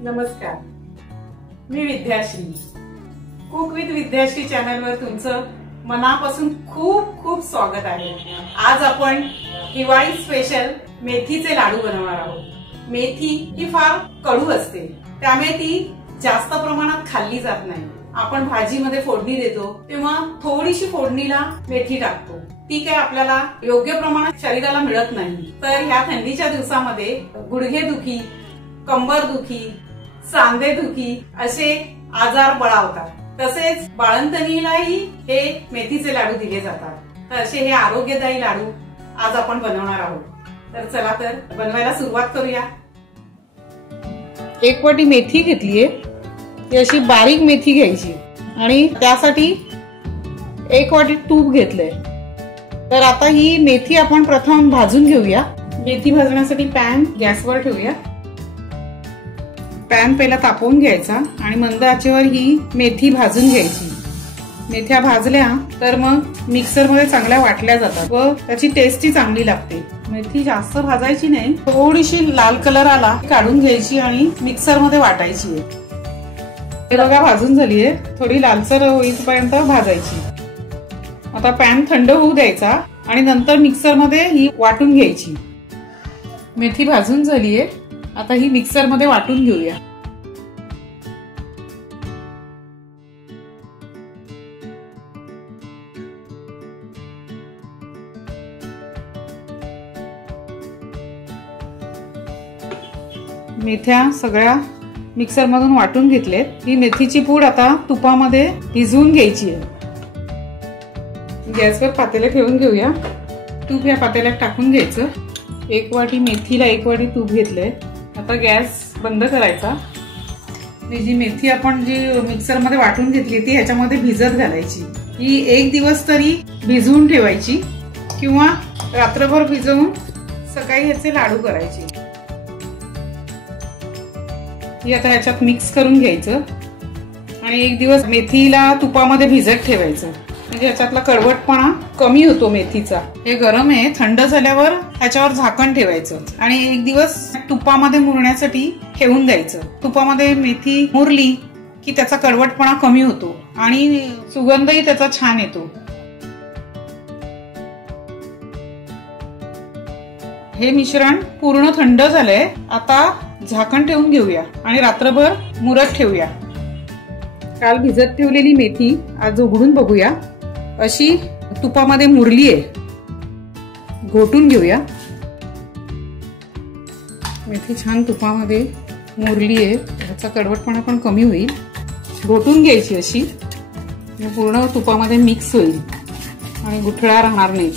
नमस्कार, मी Vidyashree. Cook with Vidyashree चॅनलवर तुमचं मनापासून खूप खूप स्वागत आहे. आज आपण दिवाळी स्पेशल मेथीचे लाडू बनवणार आहोत. मेथी ही फार कडू असते, त्यामुळे ती जास्त प्रमाणात खाल्ली जात नाही. आपण भाजीमध्ये फोडणी देतो तेव्हा थोडीशी फोडणीला मेथी टाकतो, ती काय आपल्याला योग्य प्रमाणात शरीराला मिळत नाही. तर ह्या थंडीच्या दिवसामध्ये गुडघेदुखी, कंबरदुखी, सांधेदुखी असे आजार बळावतात. तसेच बाळंतणीलाही हे मेथीचे लाडू दिले जातात. तर असे हे आरोग्यदायी लाडू आज आपण बनवणार आहोत. तर चला तर बनवायला सुरुवात करूया. एक वाटी मेथी घेतलीये, ती अशी बारीक मेथी घ्यायची आणि त्यासाठी एक वाटी तूप घेतलंय. तर आता ही मेथी आपण प्रथम भाजून घेऊया. मेथी भाजण्यासाठी पॅन गॅसवर ठेवूया. पॅन पहिला तापवून घ्यायचा आणि मंद आचेवर ही मेथी भाजून घ्यायची. मेथ्या भाजल्या तर मग मिक्सर मध्ये चांगल्या वाटल्या जातात व त्याची टेस्टही चांगली लागते. मेथी जास्त भाजायची नाही, थोडीशी लाल कलर आला काढून घ्यायची आणि मिक्सर मध्ये वाटायची. हे बघा भाजून झालीये, थोडी लालसर होईपर्यंत भाजायची. आता पॅन थंड होऊ द्यायचा आणि नंतर मिक्सर मध्ये ही वाटून घ्यायची. मेथी भाजून झालीये, आता ही मिक्सर मध्ये वाटून घेऊया. मेथ्या सगळ्या मिक्सर मधून वाटून घेतलेत. ही मेथीची पूड आता तुपामध्ये भिजवून घ्यायची आहे. गॅसवर पातेलं ठेवून घेऊया. तूप या पातेल्यात टाकून घ्यायचं. एक वाटी मेथीला एक वाटी तूप घेतलंय. आता गॅस बंद करायचा. जी मेथी आपण जी मिक्सर मध्ये वाटून घेतली ती ह्याच्यामध्ये भिजत घालायची. ही एक दिवस तरी भिजवून ठेवायची किंवा रात्रभर भिजवून सकाळी ह्याचे लाडू करायचे. ही आता ह्याच्यात मिक्स करून घ्यायचं आणि एक दिवस मेथीला तुपामध्ये भिजत ठेवायचं, म्हणजे ह्याच्यातला कडवटपणा कमी होतो मेथीचा. हे गरम आहे, थंड झाल्यावर ह्याच्यावर झाकण ठेवायचं आणि एक दिवस तुपामध्ये मुरण्यासाठी ठेवून द्यायचं. तुपामध्ये मेथी मुरली की त्याचा कडवटपणा कमी होतो आणि सुगंधही त्याचा छान येतो. हे मिश्रण पूर्ण थंड झालंय. आता झाकण ठेवून घेऊया आणि रात्रभर मुरत ठेवूया. काल भिजत ठेवलेली मेथी आज उघडून बघूया. अशी तुपामध्ये मुरलीये. घोटून घेऊया. मेथी छान तुपामध्ये मुरलीये, त्याचा कडवटपणा पण कमी होईल. घोटून घ्यायची अशी, पूर्ण तुपामध्ये मिक्स होईल आणि गुठळा राहणार नाही.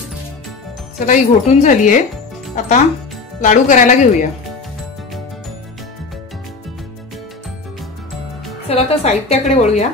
चला, ही घोटून झालीये. आता लाडू करायला घेऊया. चला तर साहित्याकडे वळूया.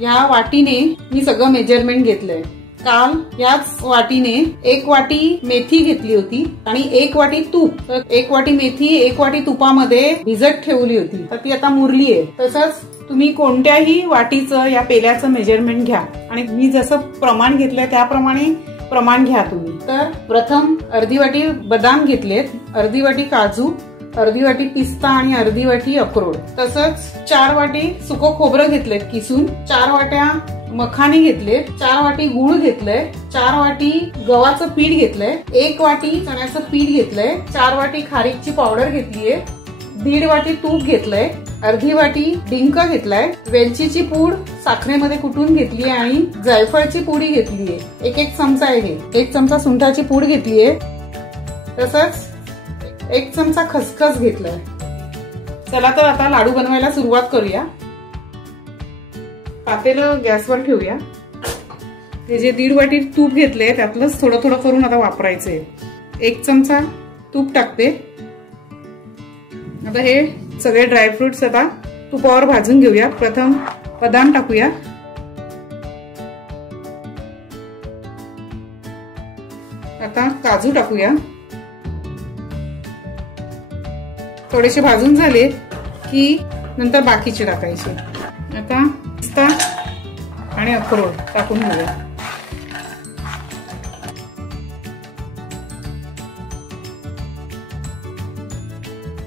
या वाटीने मी सगळं मेजरमेंट घेतलंय. काल याच वाटीने एक वाटी मेथी घेतली होती आणि एक वाटी तूप. तर एक वाटी मेथी एक वाटी तुपामध्ये भिजत ठेवली होती, तर ती आता मुरली आहे. तसंच तुम्ही कोणत्याही वाटीचं या पेल्याचं मेजरमेंट घ्या आणि मी जसं प्रमाण घेतलंय त्याप्रमाणे प्रमाण घ्या तुम्ही. तर प्रथम अर्धी वाटी बदाम घेतलेत, अर्धी वाटी काजू, अर्धी वाटी पिस्ता आणि अर्धी वाटी अक्रोड. तसंच 4 वाटी सुकं खोबरं घेतलेत किसून, 4 वाट्या मखानी घेतलेत, 4 वाटी गूळ घेतलंय, 4 वाटी गव्हाचं पीठ घेतलंय, 1 वाटी चण्याचं पीठ घेतलंय, 4 वाटी खारीकची पावडर घेतलीये, 1.5 वाटी तूप घेतलंय, अर्धी वाटी डिंक घेतलाय, वेलचीची पूड साखरेमध्ये कुटून घेतलीये आणि जायफळची पुडी घेतलीये. 1 चमचा आहे. 1 चमचा सुंठाची पूड घेतलीये. तसंच 1 चमचा खसखस घेतलाय. चला तर आता लाडू बनवायला सुरुवात करूया. पातेलं गॅसवर ठेवूया. हे जे 1.5 वाटी तूप घेतले त्यातलंच थोडं थोडं करून आता वापरायचंय. 1 चमचा तूप टाकते. आता हे सगळे ड्रायफ्रुट्स आता तुपावर भाजून घेऊया. प्रथम बदाम टाकूया. आता काजू टाकूया. थोडेसे भाजून झाले की नंतर बाकीचे टाकायचे. आता पिस्ता आणि अक्रोड टाकून घेऊया.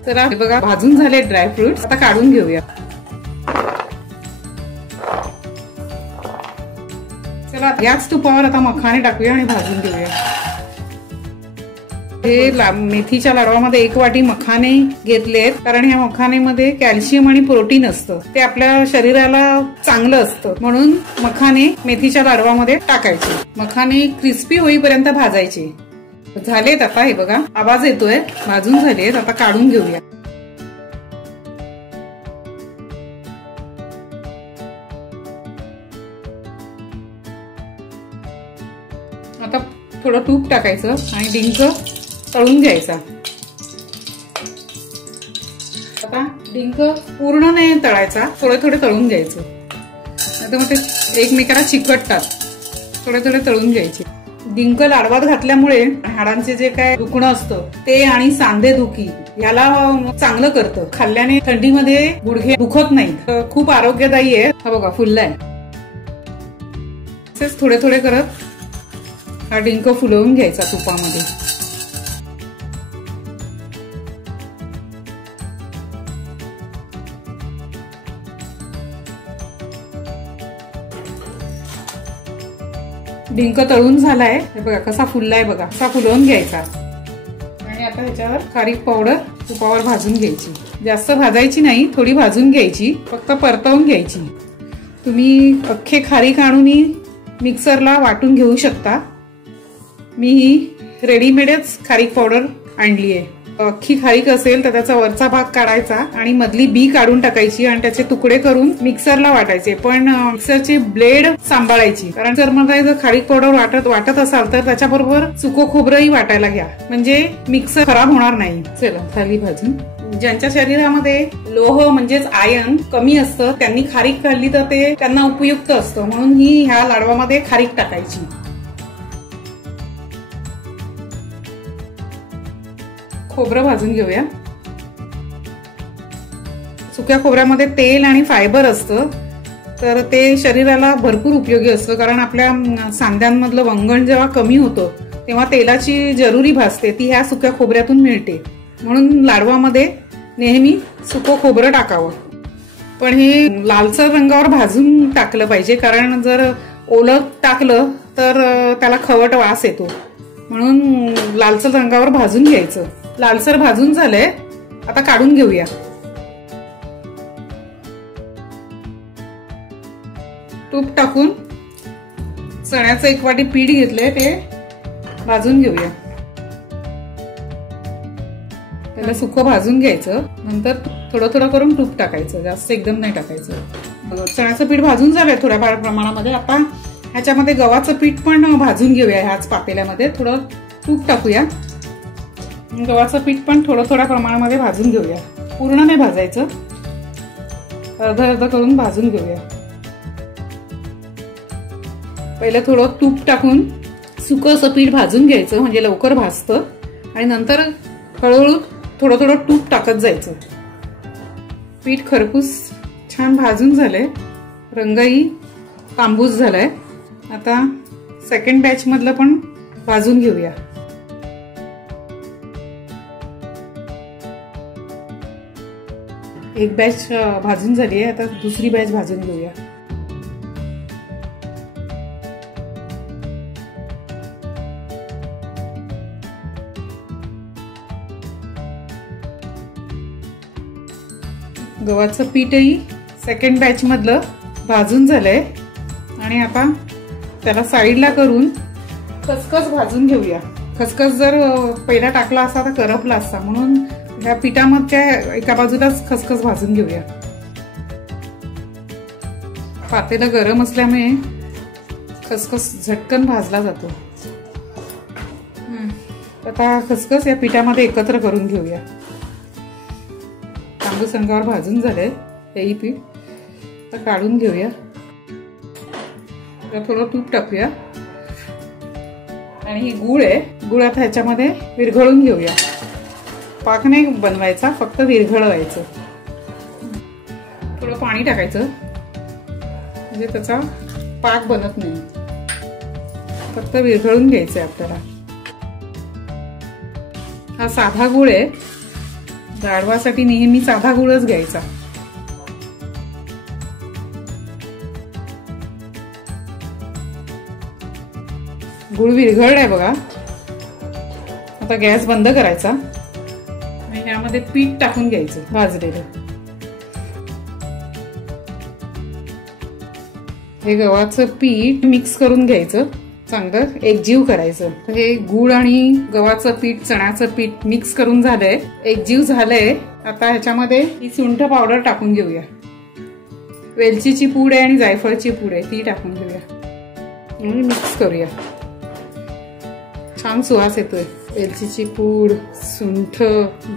तर बघा भाजून झाले ड्रायफ्रुट्स. आता काढून घेऊया. चला याच तुपावर आता मखाणे टाकूया आणि भाजून घेऊया. हे मेथीच्या लाडवामध्ये 1 वाटी मखाने घेतले आहेत, कारण ह्या मखानेमध्ये कॅल्शियम आणि प्रोटीन असतं. ते आपल्या शरीराला चांगलं असतं, म्हणून मखाने मेथीच्या लाडवामध्ये टाकायचे. मखाने क्रिस्पी होईपर्यंत भाजायचे. झालेत आता. हे बघा आवाज येतोय. भाजून झालेत. आता काढून घेऊया. आता थोडं तूप टाकायचं आणि डिंक तळून घ्यायचा. आता डिंक पूर्ण नाही तळायचा, थोडे थोडे तळून घ्यायचं. आता मग ते एकमेकाला चिकटतात. थोडे थोडे तळून घ्यायचे. डिंक लाडवात घातल्यामुळे हाडांचे जे काय दुखणं असतं ते आणि सांधेदुखी याला चांगलं करतं. खाल्ल्याने थंडीमध्ये गुडघे दुखत नाहीत. खूप आरोग्यदायी आहे. हा बघा फुललाय. तसेच थोडे थोडे करत हा डिंक फुलवून घ्यायचा तुपामध्ये. डिंक तळून झालाय. हे बघा कसा फुललाय. बघा कसा फुलवून घ्यायचा. आणि आता ह्याच्यावर खारीक पावडर तुपावर भाजून घ्यायची. जास्त भाजायची नाही, थोडी भाजून घ्यायची. फक्त परतवून घ्यायची. तुम्ही अख्खे खारीक आणून मिक्सरला वाटून घेऊ शकता. मी ही रेडीमेडच खारीक पावडर आणली आहे. अख्खी खारीक असेल तर त्याचा वरचा भाग काढायचा आणि मधली बी काढून टाकायची आणि त्याचे तुकडे करून मिक्सरला वाटायचे. पण मिक्सरची ब्लेड सांभाळायची, कारण जर मला जर खारीक पावडर वाटत असाल तर त्याच्याबरोबर सुको खोबरंही वाटायला घ्या, म्हणजे मिक्सर खराब होणार नाही. चला खाली भाजून. ज्यांच्या शरीरामध्ये लोह म्हणजेच आयर्न कमी असतं त्यांनी खारीक खाल्ली तर ते त्यांना उपयुक्त असतं, म्हणून ही ह्या लाडवामध्ये खारीक टाकायची. खोबरं भाजून घेऊया. सुक्या खोबऱ्यामध्ये तेल आणि फायबर असतं, तर ते शरीराला भरपूर उपयोगी असतं. कारण आपल्या सांध्यांमधलं वंगण जेव्हा कमी होतं तेव्हा तेलाची जरुरी भासते, ती ह्या सुक्या खोबऱ्यातून मिळते. म्हणून लाडवामध्ये नेहमी सुकं खोबरं टाकावं. पण हे लालसर रंगावर भाजून टाकलं पाहिजे, कारण जर ओलं टाकलं तर त्याला खवट वास येतो. म्हणून लालसर रंगावर भाजून घ्यायचं. लालसर भाजून झालंय. आता काढून घेऊया. तूप टाकून चण्याचं 1 वाटी पीठ घेतलंय, ते भाजून घेऊया. त्याला सुकं भाजून घ्यायचं. नंतर थोडं थोडं करून तूप टाकायचं, जास्त एकदम नाही टाकायचं. चण्याचं पीठ भाजून झालंय थोड्या प्रमाणामध्ये. आता ह्याच्यामध्ये गव्हाचं पीठ पण भाजून घेऊया. ह्याच पातेल्यामध्ये थोडं तूप टाकूया. गव्हाचं पीठ पण थोडं थोड्या प्रमाणामध्ये भाजून घेऊया. पूर्ण नाही भाजायचं, अर्ध अर्ध करून भाजून घेऊया. पहिलं थोडं तूप टाकून सुकं असं पीठ भाजून घ्यायचं, म्हणजे लवकर भाजतं. आणि नंतर हळूहळू थोडं थोडं तूप टाकत जायचं. पीठ खरपूस छान भाजून झालंय. रंगही तांबूस झालाय. आता सेकंड बॅच मधलं पण भाजून घेऊया. एक बॅच भाजून झाली आहे. आता दुसरी बॅच भाजून घेऊया. गव्हाचं पीठही सेकंड बॅच मधलं भाजून झालंय. आणि आता त्याला साईडला करून खसखस भाजून घेऊया. खसखस जर पहिला टाकला असता तर करपला असता, म्हणून ह्या पिठामध्ये एका बाजूलाच खसखस भाजून घेऊया. पातेलं गरम असल्यामुळे खसखस झटकन भाजला जातो. आता खसखस या पिठामध्ये एकत्र करून घेऊया. तांबूस रंगावर भाजून झालंय हेही पीठ. आता काढून घेऊया. थोडं तूप टाकूया. आणि ही गुळ आहे, गुळ आता ह्याच्यामध्ये विरघळून घेऊया. पाक नाही बनवायचा, फक्त विरघळवायचं. थोडं पाणी टाकायचं, म्हणजे त्याचा पाक बनत नाही. फक्त विरघळून घ्यायचंय आपल्याला. हा साधा गुळ आहे, लाडवासाठी नेहमी साधा गुळच घ्यायचा. गुळ विरघळलाय बघा. आता गॅस बंद करायचा आणि यामध्ये पीठ टाकून घ्यायचं भाजलेलं. हे गव्हाचं पीठ मिक्स करून घ्यायचं, चांगलं एकजीव करायचं. हे गुळ आणि गव्हाचं पीठ, चण्याचं पीठ मिक्स करून झालंय, एकजीव झालंय. आता ह्याच्यामध्ये ही सुंठ पावडर टाकून घेऊया. वेलचीची पूड आहे आणि जायफळची पूड आहे, ती टाकून घेऊया आणि मिक्स करूया. छान सुवास येतोय. वेलचीची पूड, सुंठ,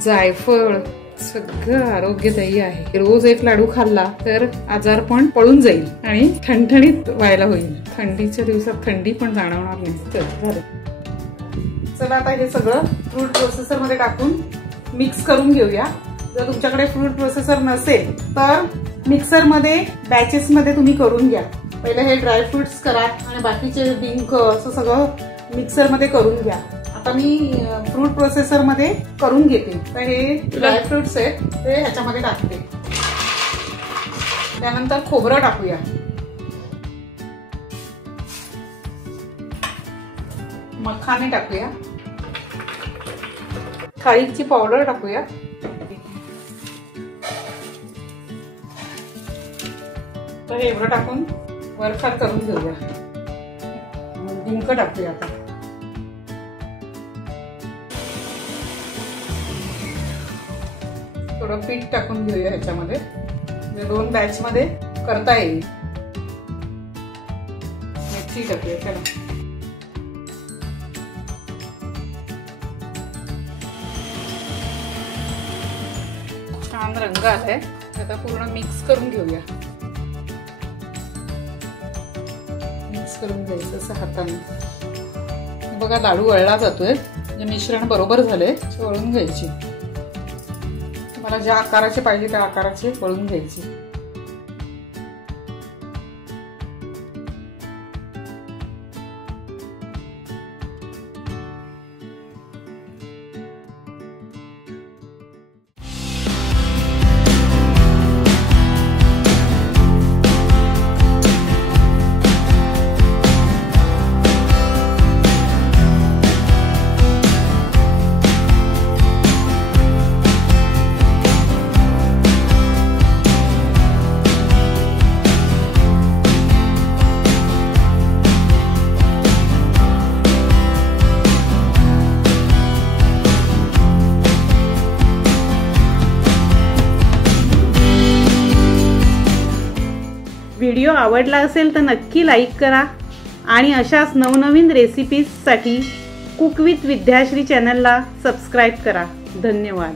जायफळ सगळं आरोग्यदायी आहे. रोज एक लाडू खाल्ला तर आजारपण पळून जाईल आणि ठणठणीत व्हायला होईल. थंडीच्या दिवसात थंडी पण जाणवणार नाही. चला आता हे सगळं फ्रूट प्रोसेसर मध्ये टाकून मिक्स करून घेऊया. जर तुमच्याकडे फ्रूट प्रोसेसर नसेल तर मिक्सर मध्ये बॅचेस मध्ये तुम्ही करून घ्या. पहिले हे ड्रायफ्रुट्स करा आणि बाकीचे डिंक असं सगळं मिक्सर मध्ये करून घ्या. आता मी फ्रूट प्रोसेसर मध्ये करून घेते. तर हे ड्रायफ्रुट्स आहेत ते ह्याच्यामध्ये टाकते. त्यानंतर खोबरं टाकूया. मखाने टाकूया. खारीची पावडर टाकूया. तर हे एवढं टाकून वरखार करून घेऊया. डिंक टाकूया. आता थोडं पीठ टाकून घेऊया ह्याच्यामध्ये, म्हणजे 2 बॅच मध्ये करता येईल. मेथी टाकूया. चला छान रंग आलाय. आता पूर्ण मिक्स करून घेऊया. मिक्स करून घ्यायचं असं हाताने. बघा लाडू वळला जातोय. मिश्रण बरोबर झालंय. वळून घ्यायची. मला ज्या आकाराचे पाहिजे त्या आकाराचे वळून घ्यायचे. व्हिडिओ आवडला असेल तर नक्की लाईक करा आणि अशाच नवनवीन रेसिपीजसाठी कुक विथ विद्याश्री चॅनलला सबस्क्राईब करा. धन्यवाद.